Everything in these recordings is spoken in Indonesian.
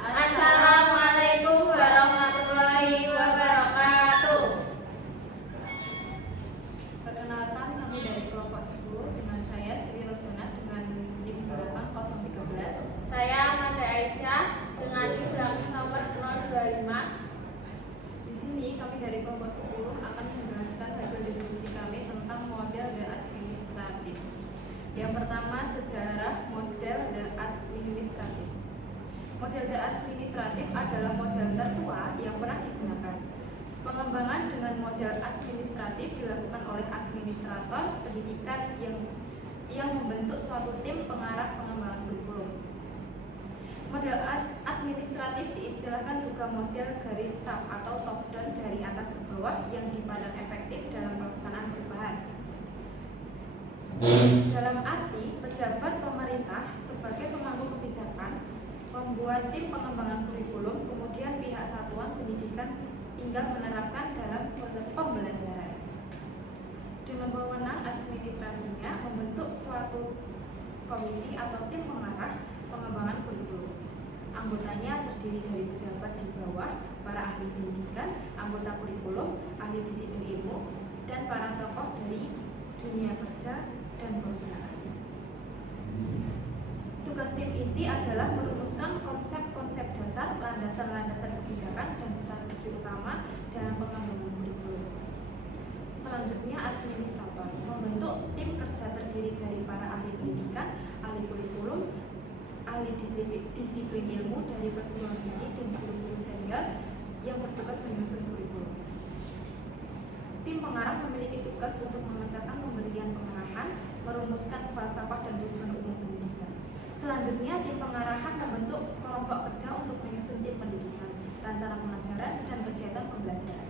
Assalamualaikum warahmatullahi wabarakatuh. Perkenalkan, kami dari kelompok 10 dengan saya Sri Rosana dengan NIM 8013. Saya Amanda Aisyah dengan NIM belakang nomor 025. Di sini kami dari kelompok 10 akan menjelaskan hasil diskusi kami tentang model the administratif. Yang pertama, sejarah model the administratif. Model the administratif adalah model tertua yang pernah digunakan. Pengembangan dengan model administratif dilakukan oleh administrator pendidikan yang membentuk suatu tim pengarah pengembangan kurikulum. Model administratif diistilahkan juga model garis staf atau top down dari atas ke bawah yang dipandang efektif dalam pelaksanaan perubahan. Dalam arti, pejabat pemerintah sebagai pemangku kebijakan membuat tim pengembangan kurikulum, kemudian pihak satuan pendidikan tinggal menerapkan dalam pembelajaran. Dengan wewenang administrasinya membentuk suatu komisi atau tim pengarah pengembangan kurikulum. Anggotanya terdiri dari pejabat di bawah, para ahli pendidikan, anggota kurikulum, ahli disiplin ilmu, dan para tokoh dari dunia kerja dan perusahaan. Tugas tim inti adalah merumuskan konsep-konsep dasar, landasan-landasan kebijakan, dan strategi utama dalam pengembangan kurikulum. Selanjutnya, administrator membentuk tim kerja terdiri dari para ahli pendidikan, ahli kurikulum, ahli disiplin ilmu dari perguruan tinggi dan guru-guru senior yang bertugas menyusun kurikulum. Tim pengarah memiliki tugas untuk memecahkan pemberian pengarahan, merumuskan falsafah dan tujuan umum pendidikan. Selanjutnya, tim pengarahan membentuk kelompok kerja untuk menyusun tim pendidikan, rencana pengajaran, dan kegiatan pembelajaran.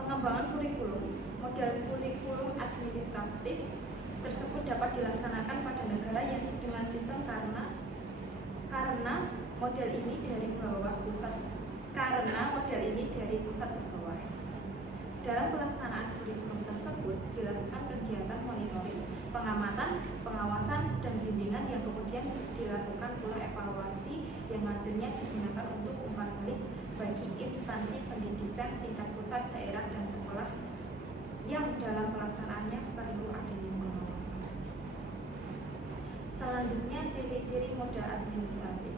Pengembangan kurikulum, model kurikulum administratif tersebut dapat dilaksanakan pada negara yang dengan sistem karena model ini dari pusat ke bawah. Dalam pelaksanaan kurikulum tersebut dilakukan kegiatan monitoring, pengamatan, pengawasan, dan bimbingan yang kemudian dilakukan pula evaluasi yang hasilnya digunakan untuk umpan balik bagi instansi pendidikan tingkat pusat, daerah, dan sekolah yang dalam pelaksanaannya perlu adanya pengawasan. Selanjutnya, ciri-ciri model administratif.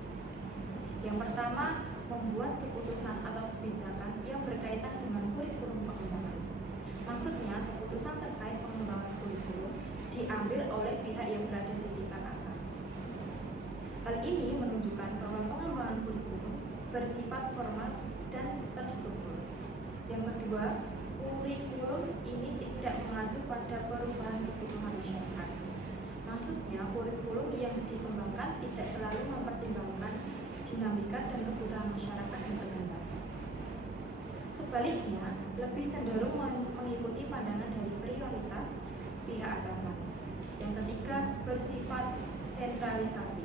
Yang pertama, membuat keputusan atau kebijakan yang berkaitan dengan kurikulum pengembangan. Maksudnya, keputusan terkait pengembangan kurikulum diambil oleh pihak yang berada di tingkat atas. Hal ini menunjukkan bahwa pengembangan kurikulum bersifat formal dan terstruktur. Yang kedua, kurikulum ini tidak mengacu pada perubahan kebutuhan masyarakat. Maksudnya, kurikulum yang dikembangkan tidak selalu mempertimbangkan dinamika dan kebutuhan masyarakat yang berkembang. Sebaliknya, lebih cenderung mengikuti pandangan dari prioritas pihak atasan. Yang ketiga, bersifat sentralisasi.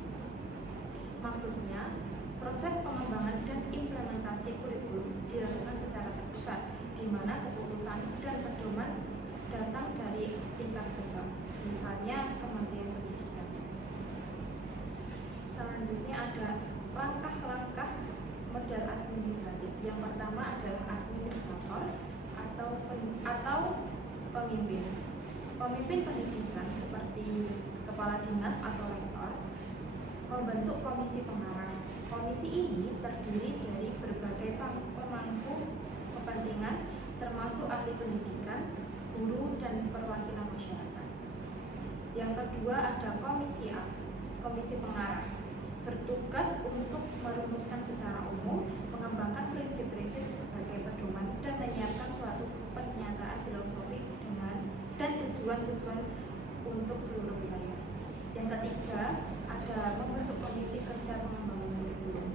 Maksudnya, proses pengembangan dan implementasi kurikulum dilakukan secara terpusat, di mana keputusan dan pedoman datang dari tingkat pusat, misalnya Kementerian Pendidikan. Selanjutnya ada langkah-langkah model administratif. Yang pertama adalah administrator atau pemimpin. Pemimpin pendidikan seperti kepala dinas atau rektor membentuk komisi pengarah. Komisi ini terdiri dari berbagai pemangku kepentingan termasuk ahli pendidikan, guru, dan perwakilan masyarakat. Yang kedua ada komisi A, komisi pengarah, bertugas untuk merumuskan secara umum, mengembangkan prinsip-prinsip sebagai pedoman, dan menyiapkan suatu pernyataan filosofi dan tujuan-tujuan untuk seluruh wilayah. Yang ketiga ada membentuk komisi kerja pengembangan kurikulum,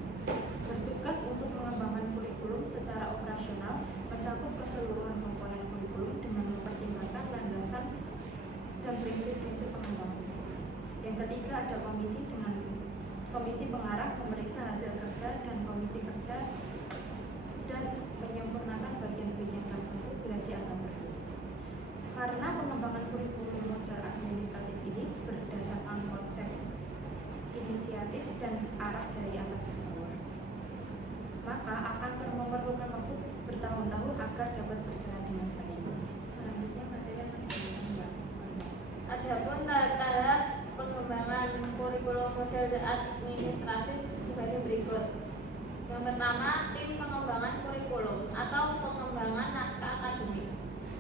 bertugas untuk mengembangkan kurikulum secara operasional, mencakup keseluruhan komponen kurikulum dengan mempertimbangkan landasan dan prinsip-prinsip pengembangan. Yang ketiga ada komisi pengarah memeriksa hasil kerja dan komisi kerja dan menyempurnakan bagian-bagian tertentu bila dianggap perlu. Karena pengembangan kurikulum model administratif ini berdasarkan konsep dan arah dari atas ke bawah. Maka akan memerlukan waktu bertahun-tahun agar dapat berjalan dengan baik. Selanjutnya materi yang dijelaskan Mbak. Adapun tahap pengembangan kurikulum model administrasi sebagai berikut. Yang pertama, tim pengembangan kurikulum atau pengembangan naskah akademik.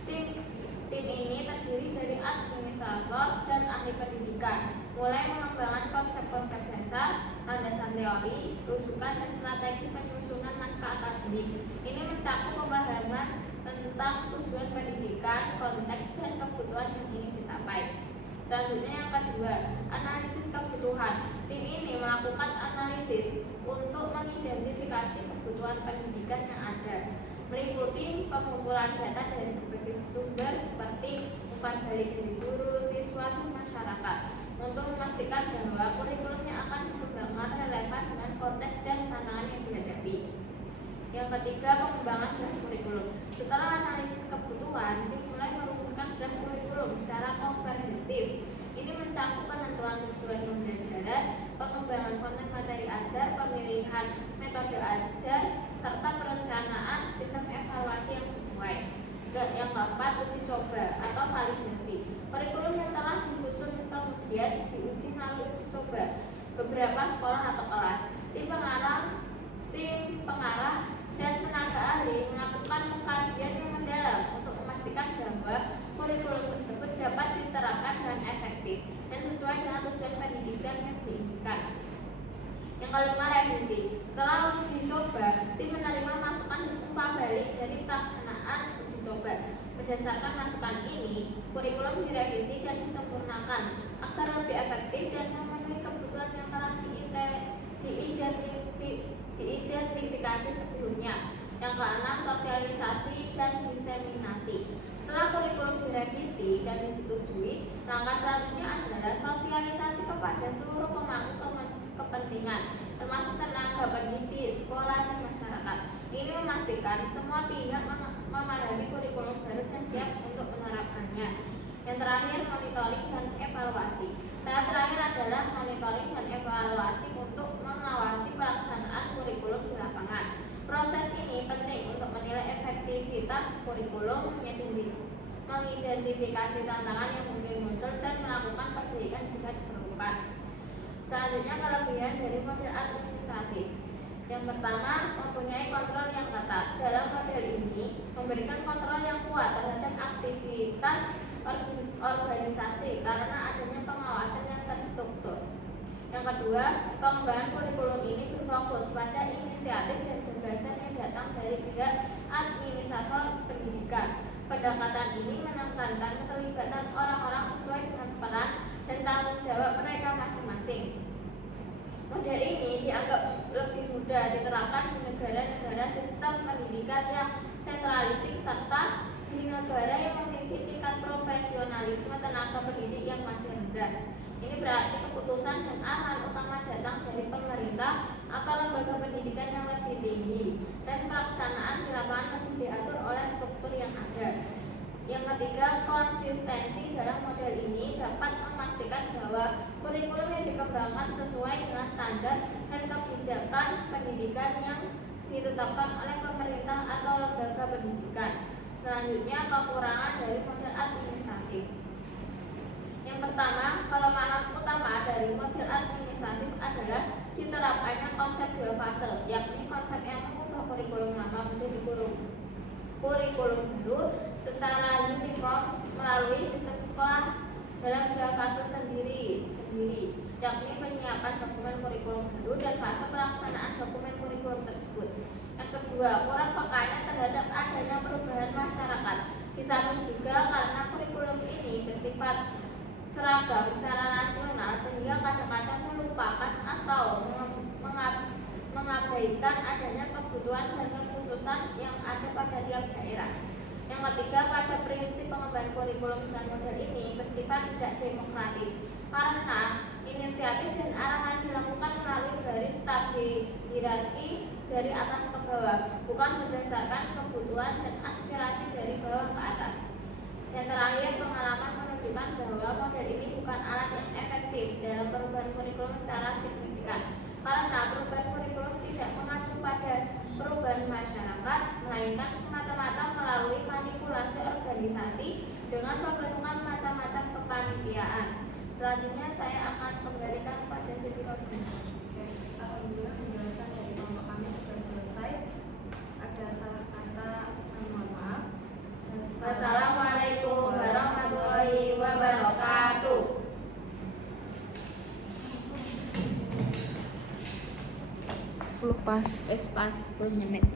Tim ini terdiri dari administrator dan ahli pendidikan, mulai mengembangkan konsep-konsep dasar, landasan teori, rujukan, dan strategi penyusunan naskah akademik. Ini mencakup pemahaman tentang tujuan pendidikan, konteks, dan kebutuhan yang ingin dicapai. Selanjutnya yang kedua, analisis kebutuhan. Tim ini melakukan analisis untuk mengidentifikasi kebutuhan pendidikan yang ada, meliputi pengumpulan data dari berbagai sumber seperti umpan balik dari guru, siswa, dan masyarakat untuk memastikan bahwa kurikulum yang akan dikembangkan relevan dengan konteks dan tantangan yang dihadapi. Yang ketiga, pengembangan draft kurikulum. Setelah analisis kebutuhan, tim mulai merumuskan draft kurikulum secara komprehensif. Ini mencakup penentuan tujuan pembelajaran, pengembangan konten materi ajar, pemilihan metode ajar, serta perencanaan sistem evaluasi yang sesuai. Yang keempat, uji coba atau validasi. Kurikulum yang telah disusun kemudian diuji melalui uji coba beberapa sekolah atau kelas. Tim pengarah dan tenaga ahli melakukan pengkajian yang mendalam untuk memastikan bahwa kurikulum tersebut dapat diterapkan dengan efektif dan sesuai dengan tujuan pendidikan yang diinginkan. Yang kelima, revisi. Setelah uji coba, tim menerima masukan dan umpan balik dari pelaksanaan uji coba. Berdasarkan masukan ini, kurikulum direvisi dan disempurnakan agar lebih efektif dan memenuhi kebutuhan yang telah diidentifikasi sebelumnya. Yang keenam, sosialisasi dan diseminasi. Setelah kurikulum direvisi dan disetujui, langkah selanjutnya adalah sosialisasi kepada seluruh pemangku kepentingan, termasuk tenaga pendidik, sekolah, dan masyarakat. Ini memastikan semua pihak memahami kurikulum baru dan siap untuk menerapkannya. Yang terakhir, monitoring dan evaluasi. Tahap terakhir adalah monitoring dan evaluasi untuk mengawasi pelaksanaan kurikulum di lapangan. Proses ini penting untuk menilai efektivitas kurikulum, mengidentifikasi tantangan yang mungkin muncul, dan melakukan perbaikan jika diperlukan. Selanjutnya, kelebihan dari model administrasi. Yang pertama, mempunyai kontrol yang ketat. Dalam model ini, memberikan kontrol yang kuat terhadap aktivitas organisasi karena adanya pengawasan yang terstruktur. Yang kedua, pengembangan kurikulum ini berfokus pada inisiatif dan gagasan yang datang dari pihak administrator pendidikan. Pendekatan ini menekankan keterlibatan orang-orang sesuai dengan peran dan tanggung jawab mereka masing-masing. Model ini dianggap lebih mudah diterapkan di negara-negara sistem pendidikan yang sentralistik serta di negara yang memiliki tingkat profesionalisme tenaga pendidik yang masih rendah. Ini berarti keputusan dan arahan utama datang dari pemerintah atau lembaga pendidikan yang lebih tinggi dan pelaksanaan di lapangan lebih diatur oleh struktur yang ada. Yang ketiga, konsistensi dalam model ini dapat memastikan bahwa kurikulum yang dikembangkan sesuai dengan standar dan kebijakan pendidikan yang ditetapkan oleh pemerintah atau lembaga pendidikan. Selanjutnya, kekurangan dari model administrasi. Yang pertama, kelemahan utama dari model administrasi adalah diterapkannya konsep dua fase, yakni konsep yang mengubah kurikulum lama menjadi kurikulum baru secara uniform melalui sistem sekolah dalam dua fase sendiri, yakni penyiapan dokumen kurikulum baru dan fase pelaksanaan dokumen kurikulum tersebut. Yang kedua, kurang pekanya terhadap adanya perubahan masyarakat. Di samping juga karena kurikulum ini bersifat seragam secara nasional sehingga kadang-kadang melupakan atau mengabaikan adanya kebutuhan dan kekhususan yang ada pada tiap daerah. Yang ketiga, pada prinsip pengembangan kurikulum dan model ini bersifat tidak demokratis karena inisiatif dan arahan dilakukan melalui garis staf hierarki dari atas ke bawah, bukan berdasarkan kebutuhan dan aspirasi dari bawah ke atas. Yang terakhir, pengalaman menunjukkan bahwa model ini bukan alat yang efektif dalam perubahan kurikulum secara signifikan. karena perubahan kurikulum tidak mengacu pada perubahan masyarakat, melainkan semata-mata melalui manipulasi organisasi dengan pembentukan macam-macam kepanitiaan. Selanjutnya saya akan kembalikan pada Siti Nurjana. Oke, alhamdulillah penjelasan dari kelompok kami sudah selesai. Ada salah kata, mohon maaf. Wassalamualaikum warahmatullahi wabarakatuh. 10 pas. Pas 10 menit.